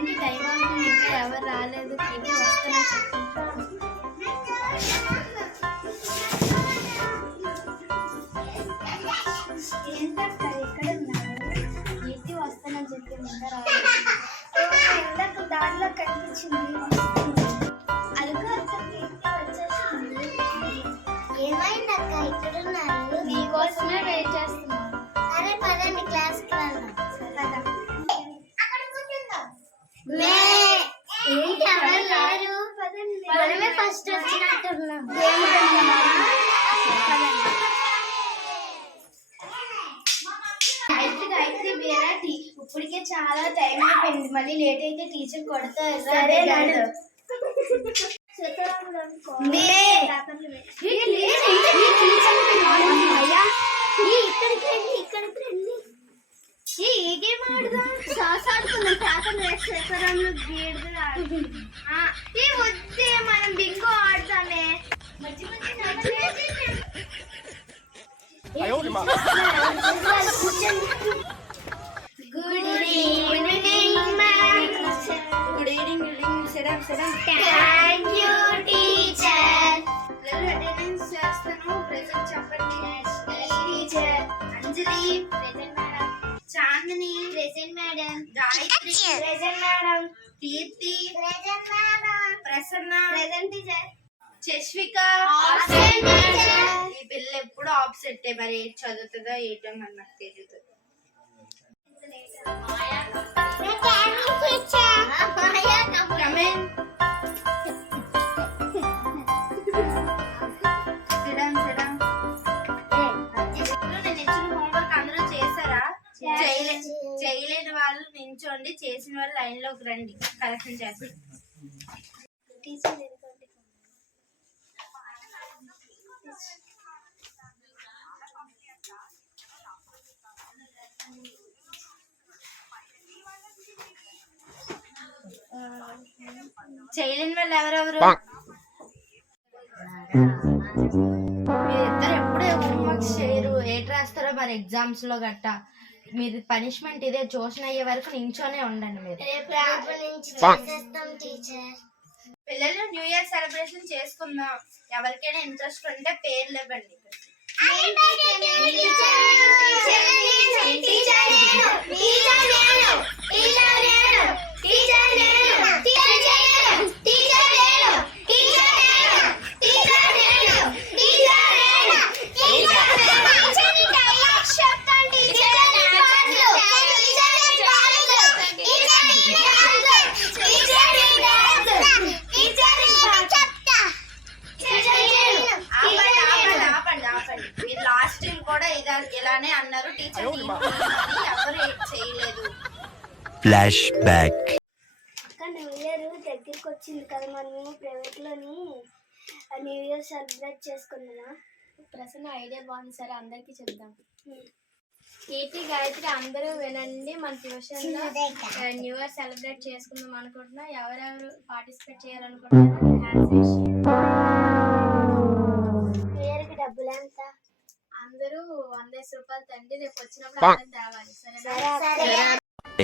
ఏంటి? టైం అవుతుంది ఇంకా ఎవరు రాలేదు. ఇది వస్తున్నా చెప్పు. ఇప్పటికే చాలా టైం అయిపోయింది మళ్ళీ లేట్ అయితే టీచర్ కొడతారు సరే, నడు. మే. ఈ ఇక్కడికి రండి ఇక్కడికి రండి ఈ ఈ గేమ్ ఆడదాం సాస్ ఆడుకుందాం పేపర్ వేసి శేఖరంలో గీడుదు ఈ వద్దే మనం బింగో ఆడతామే మంచి మంచి చేస్తాను ప్రెజెంట్ చెప్పండి teacher Anjali present madam Chandini madam Gayatri present madam Keerthi madam Prasanna present teacher teacher. ఈ పిల్ల ఎప్పుడు ఆప్సెట్ మరి? చదువుతుందో ఏంటో మరి నాకు తెలియదు చేయలేని వాళ్ళు నించోండి చేసిన వాళ్ళు లైన్లోకి రండి కలెక్షన్ చేసి చేయలేని వాళ్ళు ఎవరెవరు? మీరిద్దరు ఎప్పుడే హోంవర్క్స్ చేయరు. ఏట్ రాస్తారో మరి ఎగ్జామ్స్లో గట్ట. మీరు పనిష్మెంట్ ఇదే. ట్యూషన్ అయ్యే వరకు నించోనే ఉండండి మీరు. పిల్లలు న్యూ ఇయర్ సెలబ్రేషన్ చేసుకుందాం. ఎవరికైనా ఇంట్రెస్ట్ ఉంటే పేర్లు ఇవ్వండి. టీచర్ ఎవరు చేయలేదు. ఫ్లాష్ బ్యాక్ న్యూ ఇయర్ దగ్గరికి వచ్చింది కదా మనము ప్రైవేట్లోని న్యూ ఇయర్ సెలబ్రేట్ చేసుకుందామా? ప్రసన్న ఐడియా బాగుంది సరే అందరికి చెప్దాం. కేటీ గాయత్రి అందరూ వినండి మన ట్యూషన్లో న్యూ ఇయర్ సెలబ్రేట్ చేసుకుందాం అనుకుంటున్నా. ఎవరెవరు పార్టిసిపేట్ చేయాలనుకుంటున్నారో హ్యాండ్స్ న్యూ ఇయర్కి డబ్బులు ఎంత? అందరూ వందేసి రూపాయలు తండ్రి రేపు వచ్చినప్పుడు అందరూ తేవాలి. సరేనా? సరే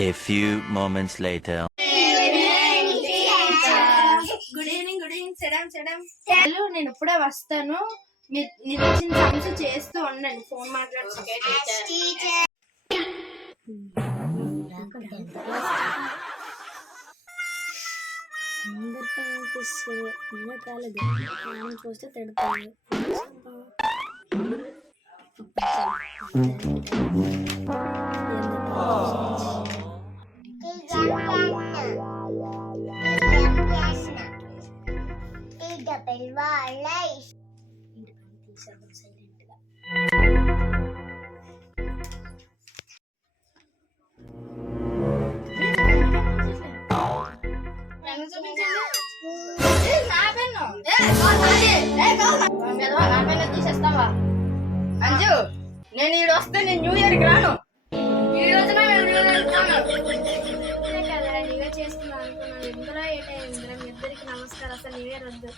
A few moments later. Good evening good evening సెడం సెడం హలో నేను ఇప్పుడే వస్తాను. మీరు నేను వచ్చిన సమస్య చేస్తూ ఉండండి. ఫోన్ మాట్లాడుతుంటే టీచర్ అందరికీ అనిపిస్తుంది ఉన్న కాలేదు మనం చూస్తే తిడతాను తీసేస్తావా అంజు నేను ఈడు వస్తే నేను న్యూ ఇయర్కి రాను. ఈ రోజున నేను న్యూ ఇయర్ చేసుకున్నాను అనుకున్నాను. మీ ఇద్దరికి నమస్కారం. అసలు న్యూ ఇయర్ వద్దు.